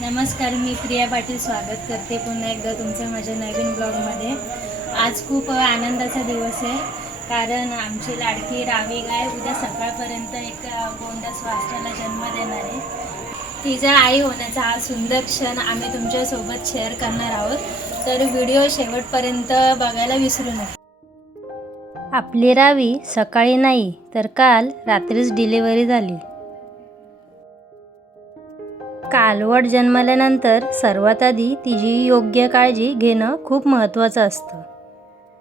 नमस्कार, मी प्रिया पाटील स्वागत करते पुन्हा एकदा तुमचं माझ्या नवीन ब्लॉगमध्ये। आज खूप आनंदाचा दिवस आहे, कारण आमची लाडकी रावी गाय उद्या सकाळपर्यंत एक गोंडस वासराला जन्म देणार आहे। तिचा आई होण्याचा हा सुंदर क्षण आम्ही तुमच्यासोबत शेअर करणार आहोत, तर व्हिडिओ शेवटपर्यंत बघायला विसरू नका। आपली रावी सकाळी नाही तर काल रात्रीच डिलिव्हरी झाली। कालवड जन्मल्यानंतर सर्वात आधी तिची योग्य काळजी घेणं खूप महत्त्वाचं असतं।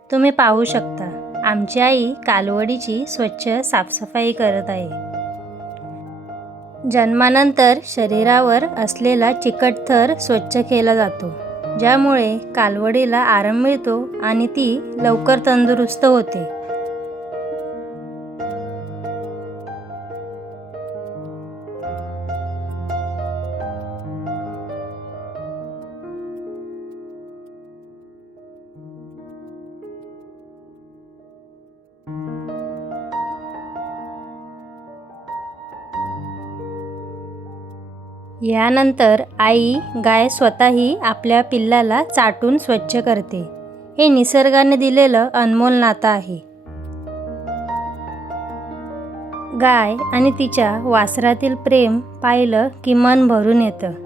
तुम्ही पाहू शकता, आमची आई कालवडीची स्वच्छ साफसफाई करत आहे। जन्मानंतर शरीरावर असलेला चिकट थर स्वच्छ केला जातो, ज्यामुळे कालवडीला आराम मिळतो आणि ती लवकर तंदुरुस्त होते। यानंतर आई गाय स्वतःही आपल्या पिल्लाला चाटून स्वच्छ करते। हे निसर्गाने दिलेलं अनमोल नातं आहे। गाय आणि तिच्या वासरातील प्रेम पाहिलं की मन भरून येतं।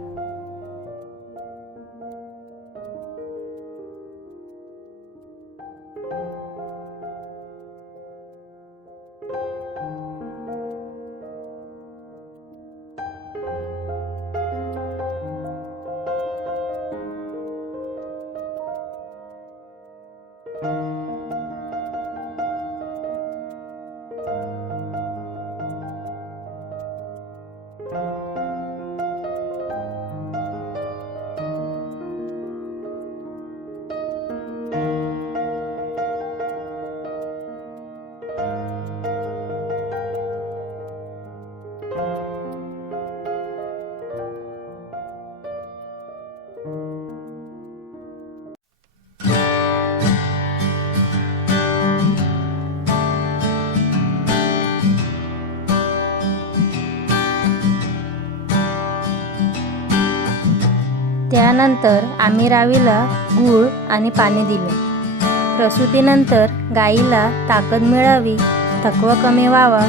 त्यानंतर आम्ही रावीला गूळ आणि पाणी दिलं। प्रसूतीनंतर गाईला ताकद मिळावी, थकवा कमी व्हावा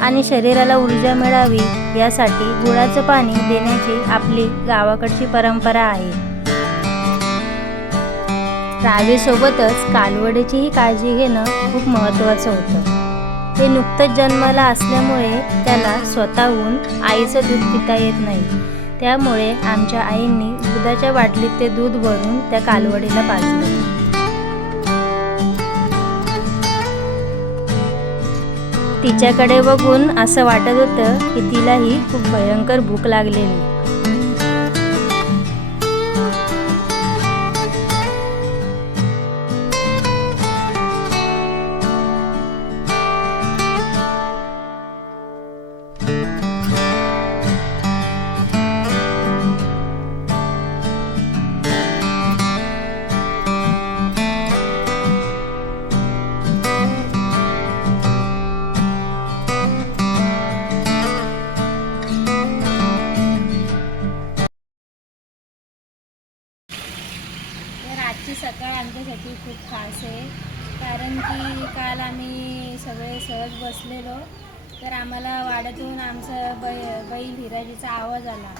आणि शरीराला ऊर्जा मिळावी यासाठी गुळाचं पाणी देण्याची आपली गावाकडची परंपरा आहे। रावीसोबतच कालवडीचीही काळजी घेणं खूप महत्त्वाचं होतं। ते नुकतंच जन्माला असल्यामुळे त्याला स्वतःहून आईचं दूध पिता येत नाही, त्यामुळे आमच्या आईंनी दुधाच्या बाटलीत ते दूध भरून त्या कालवडीला पाजलं। तिच्याकडे बघून असं वाटत होतं की तिलाही खूप भयंकर भूक लागलेली। आजची सकाळ आमच्यासाठी खूप खास आहे, कारण की काल आम्ही सगळे सहज बसलेलो, तर आम्हाला वाड्यातून आमचा बैल हिराजीचा आवाज आला।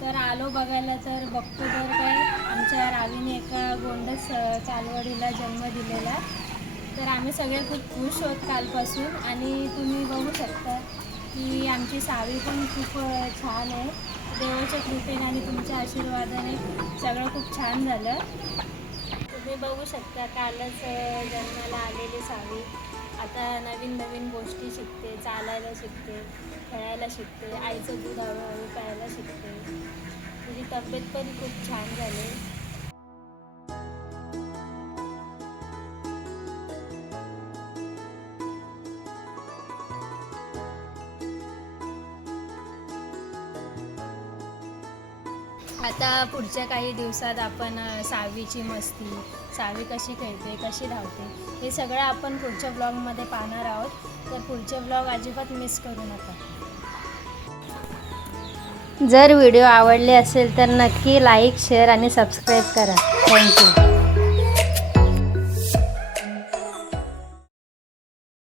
तर आलो बघायला, तर बघतो तर काय आमच्या रावीने एका गोंडस कालवडीला जन्म दिलेला। तर आम्ही सगळे खूप खुश आहोत कालपासून, आणि तुम्ही बघू शकता की आमची सावी पण खूप छान आहे। देवाच्या कृपेने आणि तुमच्या आशीर्वादाने सगळं खूप छान झालं। तुम्ही बघू शकता, कालच जन्माला आलेली सावी आता नवीन नवीन गोष्टी शिकते, चालायला शिकते, खेळायला शिकते, आईचं दूध हळूहळू प्यायला शिकते। तिची तब्येत पण खूप छान झाली। आता पुढच्या काही दिवसात आपण सावीची मस्ती, सावी कशी खेळते, कशी धावते, हे सगळं आपण पुढच्या ब्लॉगमध्ये पाहणार आहोत। तर पुढचे ब्लॉग अजिबात मिस करू नका। जर व्हिडिओ आवडले असेल तर नक्की लाईक शेअर आणि सबस्क्राईब करा. थँक्यू.